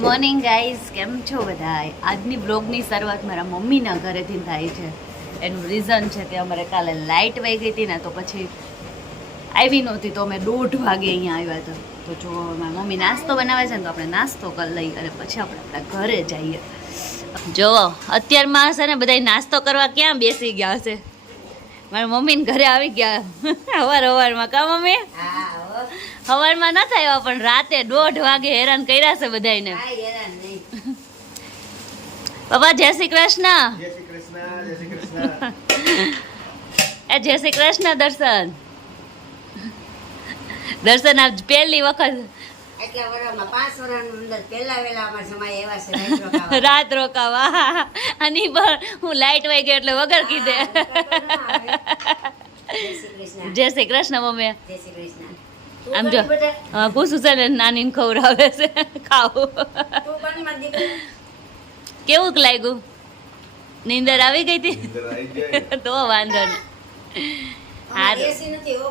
Morning guys કેમ છો બધા? આજની બ્લોગની શરૂઆત મારા મમ્મીના ઘરેથી થાય છે. એનું રીઝન છે કે અમારે કાલે લાઇટ વહી ગઈ હતી ને, તો પછી આવી નહોતી, તો અમે દોઢ વાગે અહીંયા આવ્યા હતા. તો જો, મારા મમ્મી નાસ્તો બનાવે છે ને, તો આપણે નાસ્તો કરી લઈએ અને પછી આપણે આપણા ઘરે જઈએ. જો અત્યારમાં હશે ને બધા નાસ્તો કરવા ક્યાં બેસી ગયા હશે? મારા મમ્મીને ઘરે આવી ગયા. અવાર અવારમાં કા મમ્મી? હવારમાં ન થાય પણ રાતે દોઢ વાગે હેરાન કર્યા છે બધાને બાબા જય શ્રી કૃષ્ણ. એ જય શ્રી કૃષ્ણ દર્શન. દર્શન આપ પહેલી વખત. રાત રોકાવા. અને પણ હું લાઈટ વાઈ ગઈ એટલે વગર કીધે. જય શ્રી કૃષ્ણ. જય શ્રી કૃષ્ણ મમ્મી. જય શ્રી કૃષ્ણ. આમ જો હા, પૂછું છે ને નાની ખવડાવે છે ખાવું? કેવું લાગ્યું? નીંદર આવી ગઈ હતી? તો વાંધો નહીં. હો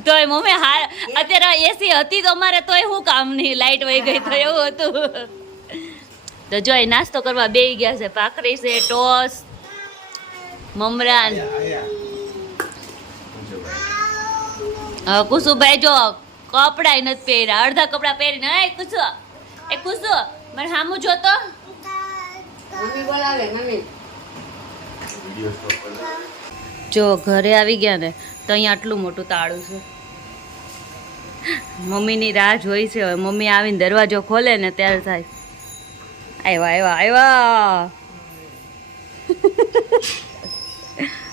તોય મમ્મી હા અત્યારે એસી હતી તો અમારે તોય શું કામ નહીં લાઈટ વહી ગઈ તો એવું હતું. તો જો નાસ્તો કરવા બેસી ગયા છે ભાખરી છે ટોસ મમરા ને- અહીંયા, અહીંયા. પૂછો ભાઈ. હવે કુસુભાઈ જો કપડા નથી પહેર્યા. અડધા કપડા પહેરીને એ કુસુ એ કુસુ મને સામું જોતો. જો ઘરે આવી ગયા ને તો અહીંયા આટલું મોટું તાળું છે. મમ્મીની રાહ જોઈ છે. હવે મમ્મી આવીને દરવાજો ખોલે ને ત્યારે થાય. આવ્યા આવ્યા આવ્યા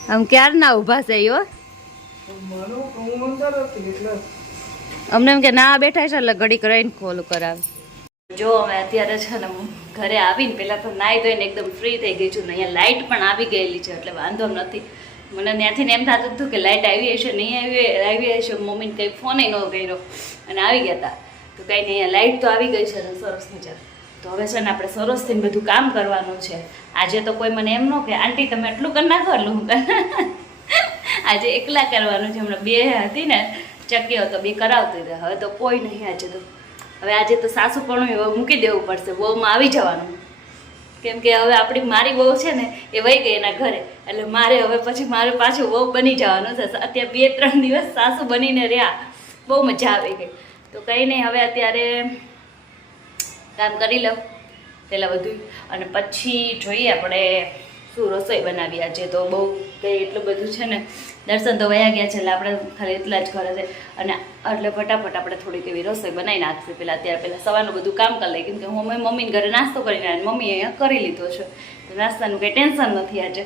આમ ક્યારના ઊભા છે યો અમને એમ કે ના, બેઠા છે એટલે ઘડી કરાવીને ખોલું કરાવે. જો અમે અત્યારે છે ને ઘરે આવીને પહેલાં તો નાહી ધોઈને એકદમ ફ્રી થઈ ગઈ છું ને અહીંયા લાઇટ પણ આવી ગયેલી છે, એટલે વાંધો નથી. મને ત્યાંથી એમ થતું હતું કે લાઇટ આવી હશે, નહીં આવી આવી હશે, મમ્મીને કંઈ ફોને ન કર્યો. અને આવી ગયા હતા તો કંઈ નહીં, અહીંયા લાઇટ તો આવી ગઈ છે ને સરસ મજા તો હવે છે ને આપણે સરસથી ને બધું કામ કરવાનું છે. આજે તો કોઈ મને એમ ન કે આંટી, તમે એટલું કરી નાખો એટલું હું આજે એકલા કરવાનું છે. હમણાં બે હતી ને ચક્કીઓ હતો, બે કરાવતી હતી. હવે તો કોઈ નહીં આજે તો. હવે આજે તો સાસુ પણ મૂકી દેવું પડશે. બહુમાં આવી જવાનું. કેમ કે હવે આપણી મારી બહુ છે ને, એ વહી ગઈ એના ઘરે. એટલે મારે હવે પછી મારે પાછું વહુ બની જવાનું છે. અત્યારે બે ત્રણ દિવસ સાસુ બનીને રહ્યા. બહુ મજા આવી ગઈ. તો કંઈ નહીં, હવે અત્યારે કામ કરી લઉં. પહેલાં બધું. અને પછી જોઈએ આપણે શું રસોઈ બનાવી આજે તો બહુ કંઈ એટલું બધું છે ને, દર્શન તો વયા ગયા છે, એટલે આપણે ખાલી એટલા જ ઘરે છે. અને એટલે ફટાફટ આપણે થોડીક એવી રસોઈ બનાવી નાખશે પહેલાં, અત્યારે પહેલાં સવારનું બધું કામ કરી લઈએ. કેમ કે હું મમ્મી મમ્મીને ઘરે નાસ્તો કરીને અને મમ્મીએ અહીંયા કરી લીધો છે. નાસ્તાનું કંઈ ટેન્શન નથી આજે.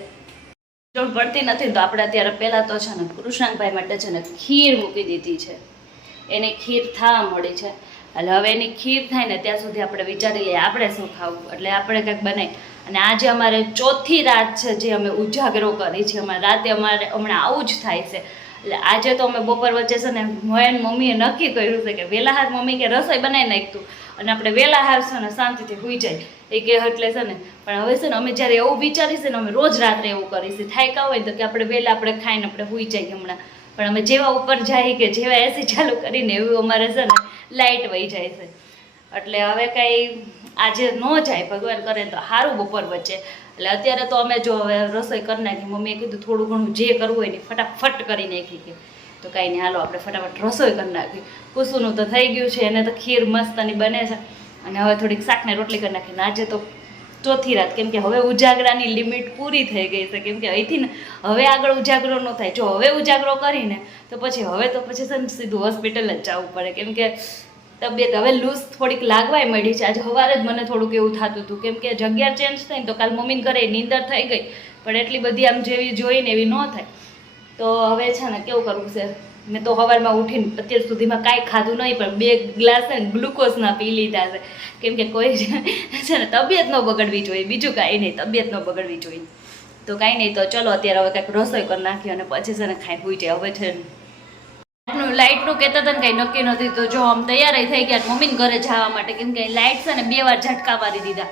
જોડ પડતી નથી તો આપણે અત્યારે પહેલાં તો છે ને કૃષ્ણાંકભાઈ માટે છે ને ખીર મૂકી દીધી છે. એની ખીર થવા મળી છે. એટલે હવે એની ખીર થાય ને ત્યાં સુધી આપણે વિચારી લઈએ આપણે શું ખાવું. એટલે આપણે કંઈક બનાવી અને આજે અમારે ચોથી રાત છે જે અમે ઉજાગરો કરી છે. અમારે રાતે અમારે હમણાં આવું જ થાય છે. એટલે આજે તો અમે બપોર વચ્ચે છે ને મોયન મમ્મીએ નક્કી કર્યું છે કે વહેલા હાથ મમ્મી કે રસોઈ બનાવી નાખતું અને આપણે વહેલા હાર છે ને શાંતિથી હોઈ જાય. એ કે એટલે છે ને, પણ હવે છે ને અમે જ્યારે એવું વિચારીશું ને અમે રોજ રાત્રે એવું કરીશું થાય કાં હોય તો કે આપણે વહેલા આપણે ખાઈને આપણે હોઈ જઈએ હમણાં. પણ અમે જેવા ઉપર જાય કે જેવા એસી ચાલુ કરીને એવું અમારે છે ને લાઇટ વહી જાય છે. એટલે હવે કંઈ આજે ન જાય, ભગવાન કરે તો સારું બપોર વચ્ચે. એટલે અત્યારે તો અમે જો હવે રસોઈ કરી નાખી, મમ્મીએ કીધું થોડું ઘણું જે કરવું હોય ને ફટાફટ કરી નાખી કે. તો કાંઈ નહીં, હાલો આપણે ફટાફટ રસોઈ કરી નાખી. કુસુનું તો થઈ ગયું છે, એને તો ખીર મસ્તની બને છે. અને હવે થોડીક શાકને રોટલી કરી નાખીને આજે તો ચોથી રાત, કેમ કે હવે ઉજાગરાની લિમિટ પૂરી થઈ ગઈ છે. કેમ કે અહીંથી ને હવે આગળ ઉજાગરો ન થાય. જો હવે ઉજાગરો કરીને, તો પછી હવે તો પછી છે ને સીધું હોસ્પિટલ જ જવું પડે. કેમ કે તબિયત હવે લૂઝ થોડીક લાગવાય મળી છે. આજે સવારે જ મને થોડુંક એવું થતું હતું. કેમ કે જગ્યા ચેન્જ થઈને તો કાલ મમ્મીને ઘરે નીંદર થઈ ગઈ. પણ એટલી બધી આમ જેવી જોઈને એવી ન થાય. તો હવે છે ને કેવું કરવું છે? મેં તો સવારમાં ઉઠીને અત્યાર સુધીમાં કાંઈ ખાધું નહીં, પણ બે ગ્લાસ છે ને ગ્લુકોઝના પી લીધા છે. કેમ કે કોઈ છે ને તબિયત ન બગડવી જોઈએ. બીજું કાંઈ નહીં, તબિયત ન બગડવી જોઈએ. તો કાંઈ નહીં, તો ચલો અત્યારે હવે કાંઈક રસોઈ કરી નાખી અને પછી છે ને ખાઈ જાય હવે છે ને લાઇટનું કહેતા હતા ને કંઈ નક્કી નથી તો જો આમ તૈયાર થઈ ગયા મમ્મીને ઘરે જવા માટે કેમ કે લાઇટ છે ને બે વાર ઝટકા મારી દીધા.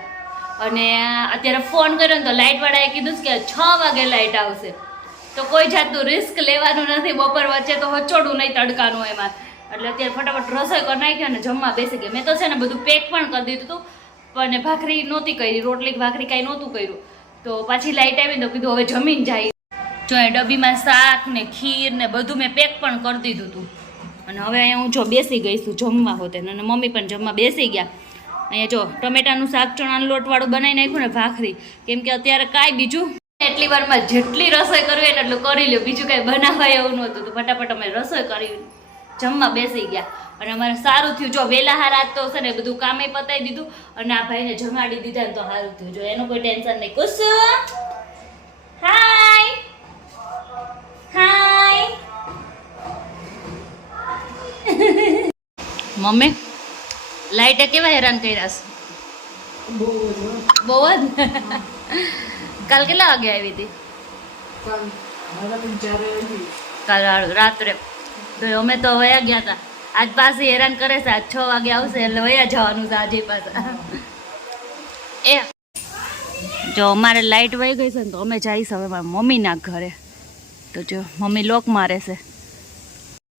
અને અત્યારે ફોન કર્યો ને તો લાઇટવાળાએ કીધું કે છ વાગે લાઇટ આવશે. તો કોઈ જાતનું રિસ્ક લેવાનું નથી બપોર વચ્ચે તો હચોડું નહીં તડકાનું એમાં. એટલે અત્યારે ફટાફટ રસોઈ કરી નાખી અને જમવા બેસી ગયા. મેં તો છે ને બધું પેક પણ કરી દીધું હતું, પણ ભાખરી નહોતી કરી, રોટલી ભાખરી કાંઈ નહોતું કર્યું. તો પાછી લાઈટ આવી તો કીધું હવે જમીન જાય. જો એ ડબ્બીમાં શાક ને ખીર ને બધું મેં પેક પણ કરી દીધું હતું અને હવે અહીંયા હું જો બેસી ગઈ છું જમવા હોતે. અને મમ્મી પણ જમવા બેસી ગયા. અહીંયા જો ટમેટાનું શાક, ચણાનું લોટવાળું બનાવી નાખ્યું ને ભાખરી. કેમ કે અત્યારે કાંઈ બીજું એટલી વારમાં જેટલી રસોઈ કરવી હોય ને એટલું કરી લ્યો. બીજું કાંઈ બનાવવા એવું નહોતું. તો ફટાફટ અમે રસોઈ કરી જમવા બેસી ગયા. અને અમારે સારું થયું. જો વેલા હાર તો હશે ને બધું કામે પતાવી દીધું. અને આ ભાઈને જમાડી દીધા ને તો સારું થયું. જો એનું કોઈ ટેન્શન નહીં. હાય હાય મમ્મી લાઇટે કેવા હેરાન કર્યા છે? બહુ જ. કાલ કેટલા વાગે આવી હતી? કાલ રાત્રે. તો અમે તો વયા ગયા હતા. આજ પાસે હેરાન કરે છે આજ છ વાગે આવશે એટલે વયા જવાનું છે આજે પાછા. એ. જો અમારે લાઇટ વહી ગઈ છે ને તો અમે જઈશ હવે મારા મમ્મીના ઘરે. તો જો મમ્મી લોક મારે છે.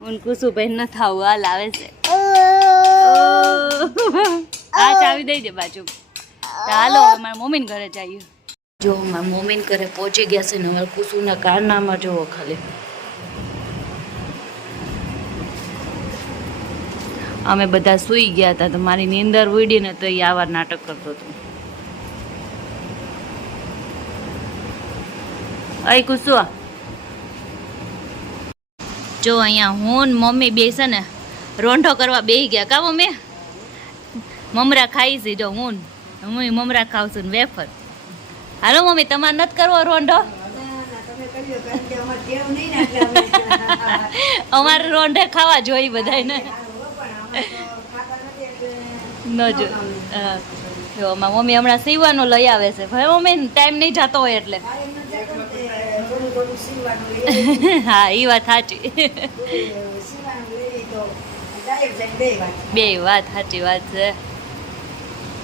હું કુસુભાઈ ન થાવું હાલ આવે છે આ ચાવી દઈ દે બાજુ. ચાલો અમારા મારા મમ્મીને ઘરે જઈએ. જો મારા મમ્મીને ઘરે પહોંચી ગયા છે ને હવે કુસુના કારનામાં જોવો ખાલી. અમે બધા સૂઈ ગયા હતા તો મારી નીંદર ઉડી ને તો એ આવા નાટક કરતો હતો. અય કુસુ જો અહીંયા હું મમ્મી બે છે ને રોંઢો કરવા બેસી ગયા. કા મમ્મી? મમરા ખાઈ છે જો હું. હું મમરા ખાઉં છું ને વેફર. હાલો મમ્મી તમારે નથી કરવો રોંઢો? અમારે રોંઢે ખાવા જોઈ બધાને ન. જો. જો મમ્મી હમણાં સીવાનું લઈ આવે છે. ભાઈ મમ્મી ટાઈમ નહીં જતો હોય એટલે. હા એ વાત સાચી. સીવાનું લઈ તો જાય છે બે વાત. સાચી વાત છે.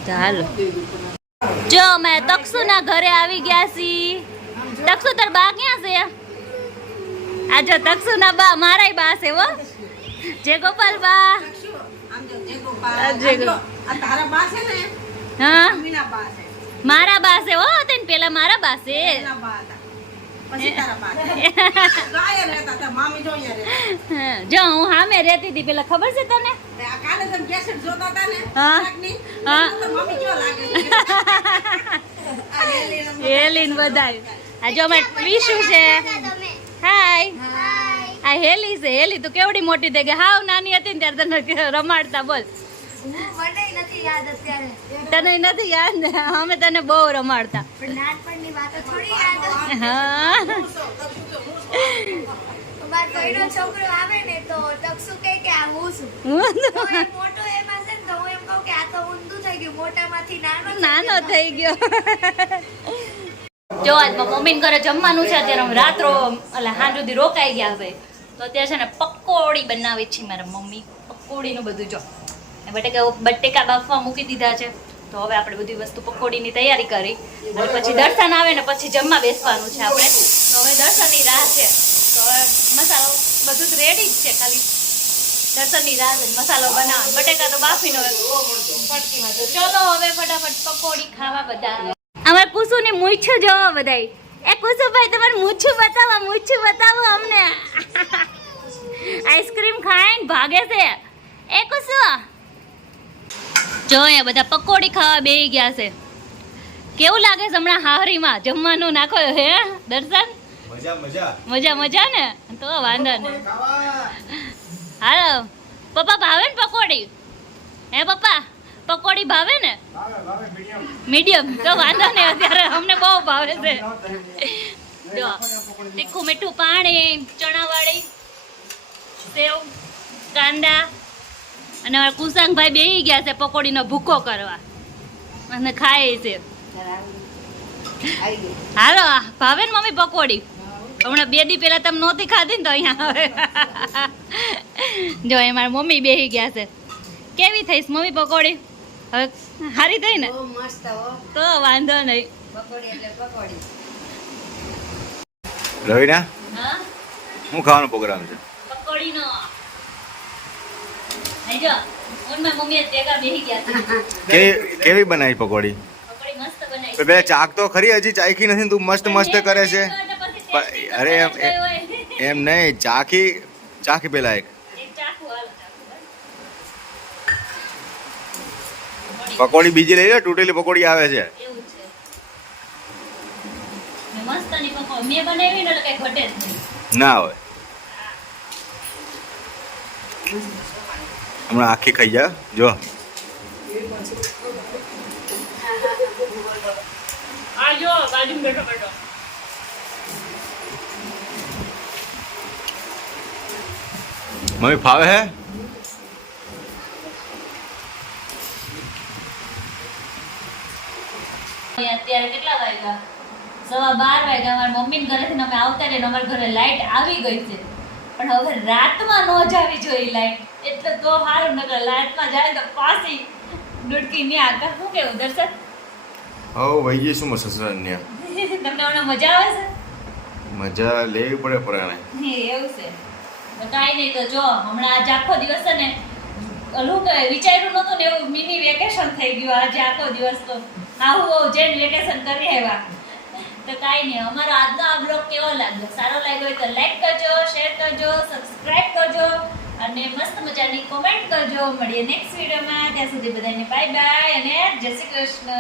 ચાલો. જો અમે તક્ષુના ઘરે આવી ગયા છી તક્ષુ તાર બા ક્યાં છે? આ જો તક્ષુના બા મારાય બા છે હો. જય ગોપાલ બા. જે ગોપાલ. બા હા? મીના બા છે. મારા બા છે હો તેને પેલા મારા બા છે. જો હા, જો હું સામે રહેતી હતી પેલા ખબર છે તને? હેલીન બધાય. આ જો અમારે વિશુ છે? હાય. આ હેલી છે હેલી તું કેવડી મોટી થઈ ગઈ. હાવ નાની હતી ને ત્યારે તને રમાડતા બોલ. તને નથી યાદ ને? અમે તને બહુ રમાડતા. છોકરો આવે ને તો તક્ષુ કહે કે આ હું છું. હું તો એ મોટો એમાં છે ને તો હું એમ કહું કે આ તો ઊંધું થઈ ગયું મોટામાંથી નાનો થઈ નાનો ગયો. થઈ ગયો. જો આજમાં મમ્મીને ઘરે જમવાનું છે અત્યારે હું રાત્રો એટલે હાંજ સુધી રોકાઈ ગયા હવે. તો અત્યારે છે ને પકોડી બનાવી છે મારા મમ્મી. પકોડીનું બધું જો. એ બટેકા બટેકા બાફવા મૂકી દીધા છે. તો હવે આપણે બધી વસ્તુ પકોડીની તૈયારી કરી. અને પછી દર્શન આવે ને પછી જમવા બેસવાનું છે આપણે. તો હવે દર્શનની રાહ છે. તો હવે મસાલો બધું જ રેડી જ છે ખાલી. દર્શનની રાહ છે. મસાલો બનાવવાનો. બટેકા તો બાફીને હવે ચલો હવે ફટાફટ પકોડી ખાવા બધા અમાર કુસુની મૂછું જોવો બધાય. એ કુસુભાઈ, તમારે મૂછું બતાવો મૂછું બતાવો અમને. આઈસ્ક્રીમ ખાઈને ભાગે છે. એ કુસુ જો અહીંયા બધા પકોડી ખાવા બે ગયા છે. કેવું લાગે છે હમણાં હાહરીમાં? જમવાનું નાખો હે દર્શન? મજા મજા. ને? તો વાંધો ને હાલો. પપ્પા ભાવે ને પકોડી? હે પપ્પા પકોડી ભાવે ને? મીડિયમ. તો વાંધો ને અત્યારે અમને બહુ ભાવે છે. જો તીખું મીઠું પાણી ચણાવાળી સેવ કાંદા અને અમારા કુસાંગભાઈ બેહી ગયા છે પકોડીનો ભૂકો કરવા. અને ખાય છે. હાલો ભાવે ને મમ્મી પકોડી? હમણાં બે દી પહેલા તમે નહોતી ખાધી ને તો અહીંયા હવે. જો એ મારા મમ્મી બેહી ગયા છે. કેવી થઈશ મમ્મી પકોડી? હવે સારી થઈ ને? તો વાંધો નહીં. પકોડી એટલે પકોડી. રવિના? હા? શું ખાવાનો પ્રોગ્રામ છે? પકોડીનો અહીં જો ઓનમાં મમ્મીએ ભેગા બેહી ગયા હતા કેવી કેવી બનાવી પકોડી? પકોડી તો પેલા ચાક તો ખરી હજી ચાખી નથી તું મસ્ત મસ્ત કરે છે. અરે એમ એમ નહીં ચાખી ચાખી પેલા એક. પકોડી. બીજી લઈ લે તૂટેલી પકોડી આવે છે. ના હોય. હમણાં આખી ખાઈ જા જો. આ જો બેઠો બેઠો. મમ્મી ફાવે હે? અહીંયા અત્યારે કેટલા વાગ્યા? સવા બાર વાગ્યા. મારા મમ્મી ઘરેથી અમે આવતા રહીને અમારા ઘરે લાઈટ આવી ગઈ છે. પણ હવે રાતમાં ન જાવી જોઈએ લાઈટ એટલે તો સારું નકર લાઈટમાં જાય તો પાછી ડૂડકી ને આગળ શું કેવું દર્શન? હવ વહી જઈશું મસ્ત સસરાને તમને હમણાં મજા આવે છે? મજા લેવી પડે પરાણે. એવું છે. કાંઈ નહીં તો જો હમણાં આજે આખો દિવસ છે ને અલું કે વિચાર્યું નહોતું ને એવું મિની વેકેશન થઈ ગયું આજે આખો દિવસ તો. આવું આવું જેમ વેકેશન કરી આવ્યા. તો કાંઈ નહીં અમારો આજનો આ બ્લોગ કેવો લાગ્યો? સારો લાગ્યો હોય તો લાઈક કરજો શેર કરજો સબસ્ક્રાઇબ કરજો. અને મસ્ત મજાની કોમેન્ટ કરજો. મળીએ નેક્સ્ટ વિડીયોમાં ત્યાં સુધી બધાને બાય બાય અને જય શ્રી કૃષ્ણ.